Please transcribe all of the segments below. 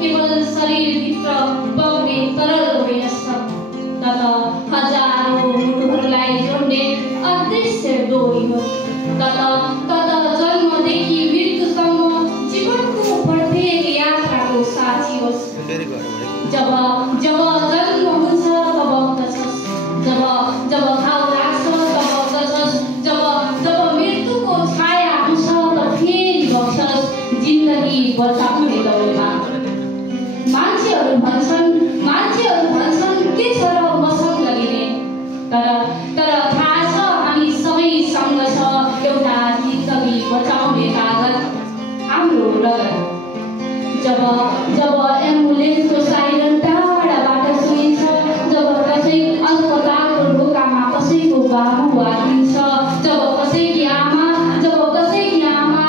केवल शरीरभित्र बग्ने तरल होइन तर हजारौँ मुटुहरूलाई जोड्ने अदृश्य डोरी हो। तत जन्मदेखि मृत्युसम्म जीवनको प्रत्येक यात्राको साथी होस्। जब जन्म हुन्छ तब बग्दछस्, जब घाउ लाग्छ तब बग्दछस्, जब मृत्युको छाया आउँछ त फेरि बग्छस् जिन्दगी बचाउने दौडमा। मान्छेहरू भन्छन् के छ र मसँग लिने, तर थाहा छ हामी सबैसँग छ एउटा जिन्दगी बचाउने कागज, हाम्रो रगत। जब एम्बुलेन्सको साइरन टाढाबाट सुनिन्छ, जब कसै अस्पतालको ढोकामा कसैको बाबु आइन्छ, जब कसैकी आमा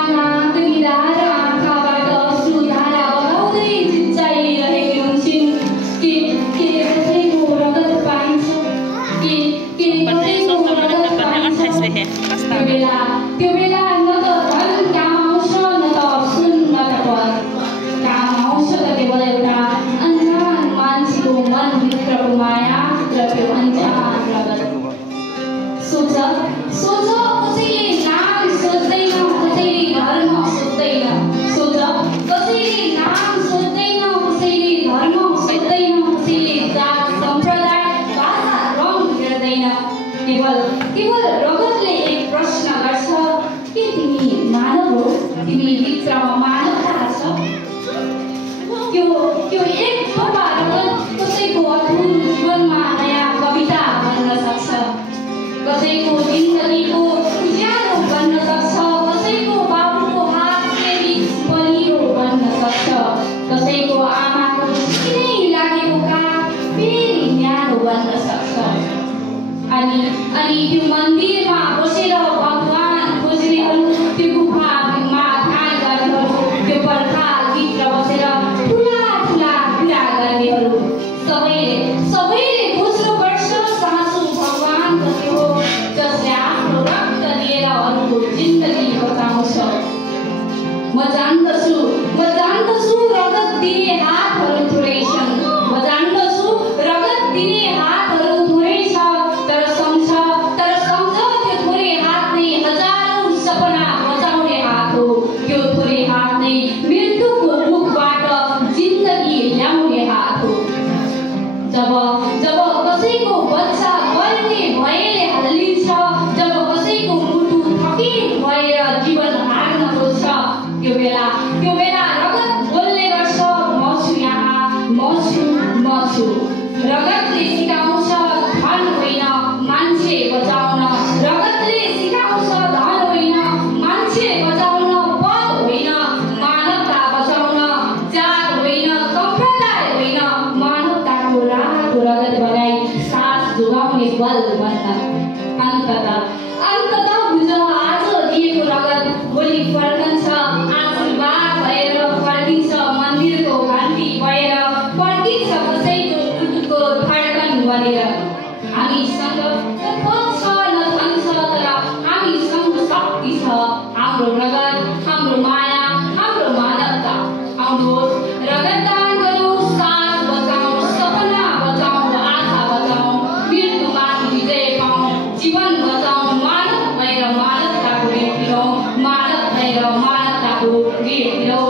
नाक गिराएर आँखाबाट अश्रुधारा बगाउँदै चिच्याइरहेकी हुन्छन्, के कसैको रगत पाइन्छ, के कसैको रगत पाइन्छ। त्यो बेला न त धन काम आउँछ न त सुन न त बल। काम आउँछ त केवल एउटा अन्जान मान्छेको मनभित्रको माया र त्यो अन्जान रगत। सोच कसैले नाम सोच्दैन, कसैले धर्म सोच्दैन। सोच कसैले नाम सोच्दैन, कसैले धर्म सोच्दैन, कसैले जात सम्प्रदाय भाषा रङ हेर्दैन। केवल रगतले एक प्रश्न गर्छ, के तिमी मानव हो? तिमी भित्रमा मानवता छ? त्यो एक थोपा रगत कसैको अधुरो जीवनमा नयाँ कविता बन्न सक्छ, कसैको जिन्दगीको उज्यालो बन्न सक्छ, कसैको बाबुको हात फेरि बलियो बन्न सक्छ, कसैको आमाको किनै लागेको काग फेरि न्यानो बन्न सक्छ। अनि त्यो मन्दिरमा बसेर भगवान खोज्नेहरू, त्यो गुफामा ध्यान गर्नेहरू, त्यो पर्खालभित्र बसेर ठुला कुरा गर्नेहरू, सबैले बुझ्नुपर्छ साँचो भगवान कति हो, जसले आफ्नो रक्त दिएर अरूको जिन्दगी बचाउँछ। म जान्दछु रगत दिने हातहरू थोरै छन्, म जान्दछु रगत दिने हातहरू थोरै छ, तर सम्झ त्यो थोरै हात नै हजारौँ सपना बचाउने हात हो। त्यो थोरै हात नै मृत्युको मुखबाट जिन्दगी ल्याउने हात हो। जब कसैको बच्चा बल्ने भयले हल्लिन्छ, जब कसैको मुटु थकित भएर जीवन हार्न खोज्छ, त्यो बेला रगत बोल्ने गर्छ, म छु यहाँ, म छु। रगतले सिकाउँछ धन होइन मान्छे बचाउन, रगतले सिकाउँछ धन होइन मान्छे बचाउन, पद होइन मानवता बचाउन, जात होइन सम्प्रदाय होइन मानवताको रातो रगत बनाई सास जोगाउने बल बन्न। अन्ततः बुझ, आज दिएको रगत भोलि फर्कन्छ, आशीर्वाद भएर फर्किन्छ, मन्दिरको घन्टी भएर फर्किन्छ, कसैको मुटुको धड्कन बनेर। हामीसँग न पद छ न धन छ, तर हामीसँग शक्ति छ, हाम्रो रगत, हाम्रो माया, हाम्रो मानवता। आउनुहोस् रगत दान गरौँ, सास बचाउँ, सपना बचाउँ, आशा बचाउँ, मृत्युमाथि विजय पाऊँ, जीवन बचाउँ, मानव भएर मानवताको ऋण तिरौँ, मानव भएर मानवताको ऋण तिरौँ।